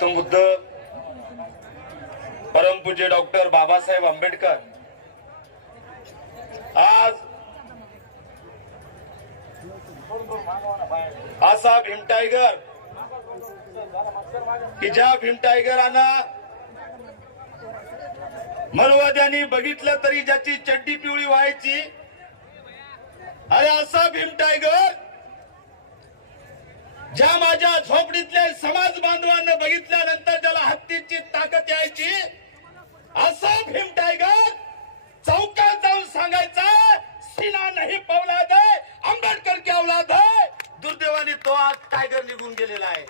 गौतम बुद्ध परमपूज्य डॉक्टर बाबासाहेब आंबेडकर. आज असा भीम टायगर की ज्या भीम टायगरांना मनुवाद्यांनी बघितलं तरी ज्याची चड्डी पिवळी व्हायची अरे असा भीम टायगर ज्या माझ्या झोपडीतल्या समाज बांधवांना बघितल्यानंतर ज्याला हत्तीची ताकद यायची असं भीम टायगर चौकात जाऊन सांगायचा सिना नाही पवलाद आहे आंबेडकर की औलाद आहे. दुर्दैवाने तो आज टायगर निघून गेलेला आहे.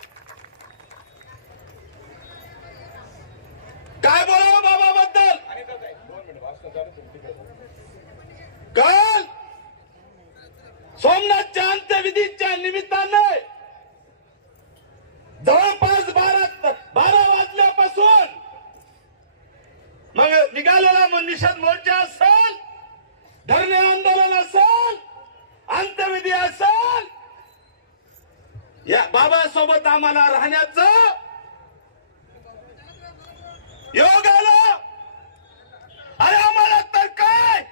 काय बोलावं बाबाबद्दल? काल सोमनाथच्या अंत्यविधीच्या निमित्ताने जवळपास बारा बारा वाजल्यापासून मग निघालेला मग निषेध मोर्चा असेल धरणे आंदोलन असेल अंत्यविधी असेल या बाबासोबत आम्हाला राहण्याचं योग आला अरे आम्हाला तर काय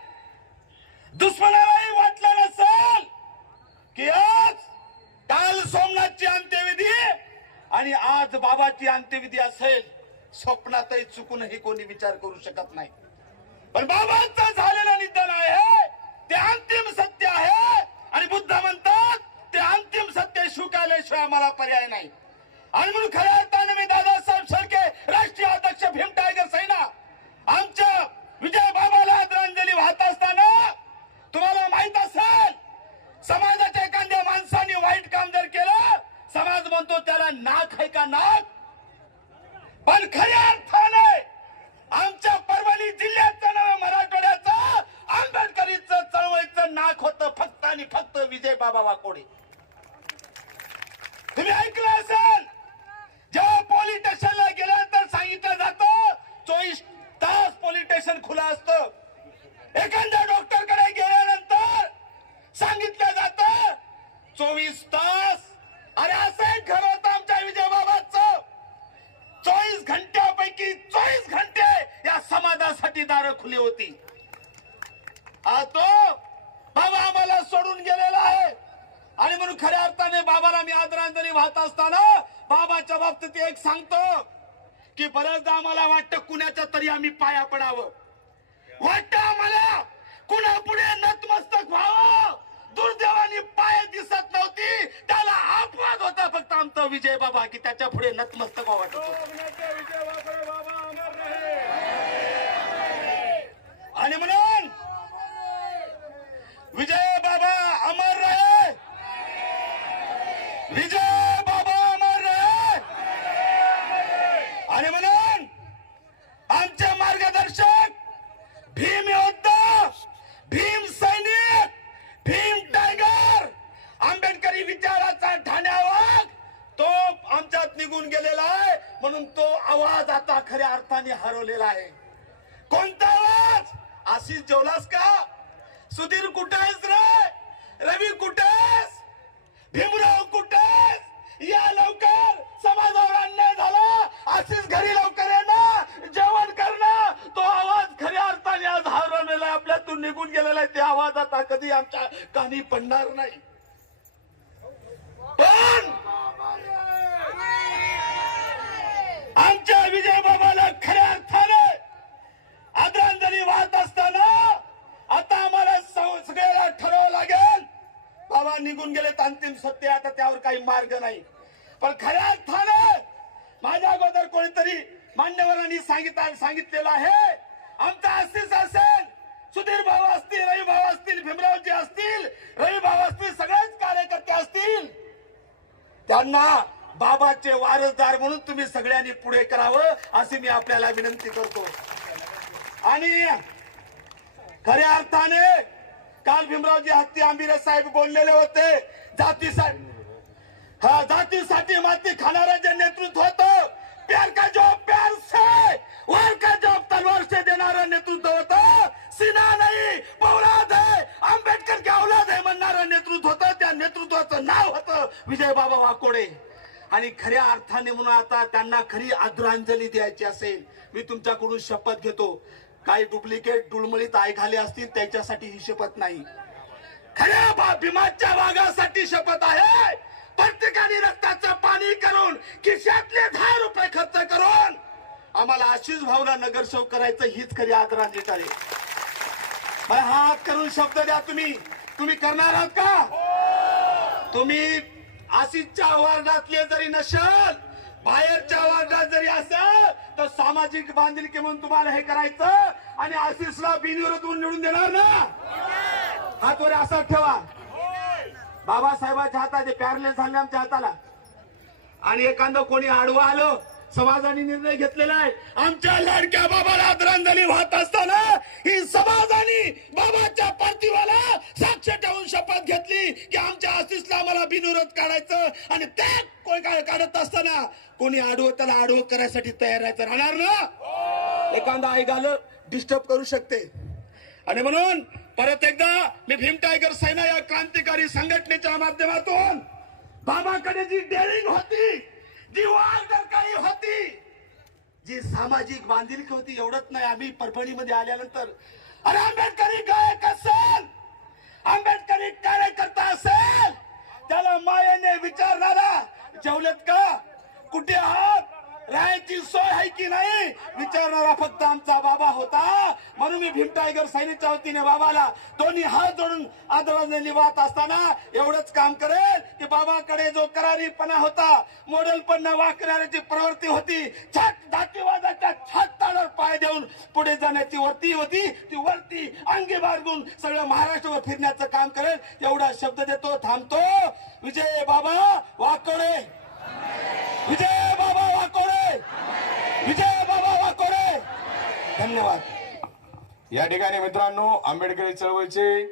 दुश्मनालाही वाटलं नसेल की आज काल सोमनाथची अंत्यविधी आणि आज अंत्यविधी असेल स्वप्नातही चुकूनही कोणी विचार करू शकत नाही. पण बाबांचं झालेलं निधन आहे ते अंतिम सत्य आहे. आणि बुद्ध म्हणतात ते अंतिम सत्य स्वीकारल्याशिवाय आम्हाला पर्याय नाही. आणि म्हणून खऱ्या अर्थाने मी दादासाहेब शेळके राष्ट्रीय अध्यक्ष भीम टायगर सेना आमच्या विजय बाबाला आदरांजली वाहत असताना तुम्हाला माहीत असेल समाजाच्या एखाद्या माणसाने वाईट काम जर केलं समाज म्हणतो त्याला नाक आहे का नाक पण खऱ्या अर्थाने आमच्या परभणी जिल्ह्याचं नव्हे मराठवाड्याचं आंबेडकरीचं चळवळीचं नाक होतं फक्त आणि फक्त विजय बाबा तुम्ही ऐकलं असेल? जेव्हा पोलीस स्टेशनला गेल्यानंतर सांगितलं जातं चोवीस तास पोलीस स्टेशन खुलं असतं. एखाद्या डॉक्टरकडे गेल्यानंतर सांगितलं जातं चोवीस तास. अरे असं एक घर होतं आमच्या विजय बाबाचं चोवीस घंट्यापैकी चोवीस घंटे या समाजासाठी दारं खुली होती आ तो बाबा आम्हाला सोडून गेलेला आहे आणि म्हणून खऱ्या अर्थाने बाबाला मी आदरांजली वाहत असताना बाबाच्या बाबतीत एक सांगतो की बऱ्याचदा आम्हाला वाटतं कुणाच्या तरी आम्ही पाया पडावं. वाटतं आम्हाला कुणा पुढे नतमस्तक व्हावं. दुर्दैवानी पाय दिसत नव्हती. त्याला अपवाद होता फक्त आमचा विजय बाबा की त्याच्या पुढे नतमस्तक व्हावं वाटत. होतं. आणि म्हणून विजय बाबा अमर रहे विजय बाबा अमर रहे आणि म्हणून आमचे मार्गदर्शक भीम योद्धा भीम सैनिक भीम टायगर आंबेडकरी विचाराचा ठाण्यावर तो आमच्यात निघून गेलेला आहे म्हणून तो आवाज आता खऱ्या वाढवलेला आहे. कोणता आवाज? आशिष जेवलास का? सुधीर कुठे आहेस रे? रवी कुठे भीमराव कुठे या लवकर समाजावर अन्याय झाला. आशिष घरी लवकर येणार जेवण करणं तो आवाज खऱ्या अर्थाने आज हरवलेला आपल्यातून निघून गेलेला आहे. ते आवाज आता कधी आमच्या कानी पडणार नाही पण आमच्या विजय बाबाला खऱ्या अर्थाने आदरांजली वाहत असताना आता आम्हाला सव- सगळ्याला ठरवावं लागेल बाबा निघून गेले अंतिम सत्य आहे, आता त्यावर काही मार्ग नाही. पण खऱ्या अर्थाने माझ्या अगोदर कोणीतरी मान्यवरांनी सांगितलं सांगितलेलं आहे. आमचा आशिष असेल सुधीर भाऊ असतील रवी भाऊ असतील भीमरावजी असतील रवी भाऊ असतील सगळेच कार्यकर्ते असतील. त्यांना बाबाचे वारसदार म्हणून तुम्ही सगळ्यांनी पुढे करावं अशी मी आपल्याला विनंती करतो. आणि खऱ्या अर्थाने काल भीमरावजी हत्ती आंबिरे साहेब बोललेले होते जाती साहेब हा जातीसाठी माती खाणारा जे नेतृत्व होतं प्यार का जॉब प्यार से वार का जॉब तलवार से देणारा नेतृत्व होतं सिना नाही पौलाद आहे आंबेडकर की औलाद आहे म्हणणारं नेतृत्व होतं त्या नेतृत्वाचं नाव होतं विजय बाबा वाकोडे. आणि खऱ्या अर्थाने म्हणून आता त्यांना खरी आदरांजली द्यायची असेल मी तुमच्याकडून शपथ घेतो. काही डुप्लिकेट डुळमळीत ऐकाले असतील त्याच्यासाठी ही शपथ नाही. खऱ्या भीमाच्या वाघासाठी शपथ आहे. प्रत्येकाने रक्ताचं पाणी करून खिशातले दहा रुपये खर्च करून आम्हाला आशिष भावना नगरसेवक करायचं हीच खरी आदरांजली ठरेल मला हात करून शब्द द्या तुम्ही. तुम्ही करणार आहात का? तुम्ही आशिषच्या वार्डातले जरी नसाल बाहेरच्या वार्डात जरी असेल तर सामाजिक बांधिलकी म्हणून तुम्हाला हे करायचं आणि आशिषला बिनविरोध म्हणून निवडून देणार ना? हात वर असा ठेवा. बाबासाहेबांच्या हातात पॅरले झाले आमच्या हाताला. आणि एखादं कोणी आडवं आलं समाजाने निर्णय घेतलेला आहे. आमच्या लाडक्या बाबाला आदरांजली वाहत असताना ही समाजाने बाबाच्या पार्थिवाला साक्ष ठेवून शपथ घेतली की आमच्या आशिषला आम्हाला बिनविरोध काढायचं आणि त्यात कोणी काय काढत असताना कोणी आडवं त्याला आडवं करायसाठी तयार राहायचं राहणार ना? एखादा ऐकालं डिस्टर्ब करू शकते. आणि म्हणून परत एकदा मी भीम टायगर सेना या क्रांतिकारी संघटनेच्या माध्यमातून बाबाकडे जी डेअरिंग होती जी वाघडरकाई होती जी सामाजिक बांधिलकी होती एवढंच नाही. आम्ही परभणीमध्ये आल्यानंतर अरे आंबेडकरी गायक असेल आंबेडकरी कार्यकर्ता असेल त्याला मायेने विचारणारा जेवलेत का? कुठे आहात? राहायची सोय आहे की नाही? विचारणारा फक्त आमचा बाबा होता. म्हणून मी भीम टायगर सैनिकच्या वतीने बाबाला दोन्ही हात जोडून आदराने निवाहत असताना एवढंच काम करेल की बाबाकडे जो करारीपणा होता मॉडेल पण वाकणाऱ्याची प्रवृत्ती होती छात दातीवादाच्या छातावर पाय देऊन पुढे जाण्याची वरती होती. ती वरती अंगी बाळगून सगळं महाराष्ट्रवर फिरण्याचं काम करेल एवढा शब्द देतो थांबतो. विजय बाबा वाकोडे विजय बाबा. विजय बाबा वाकोडे. धन्यवाद. या ठिकाणी मित्रांनो आंबेडकरी चळवळीचे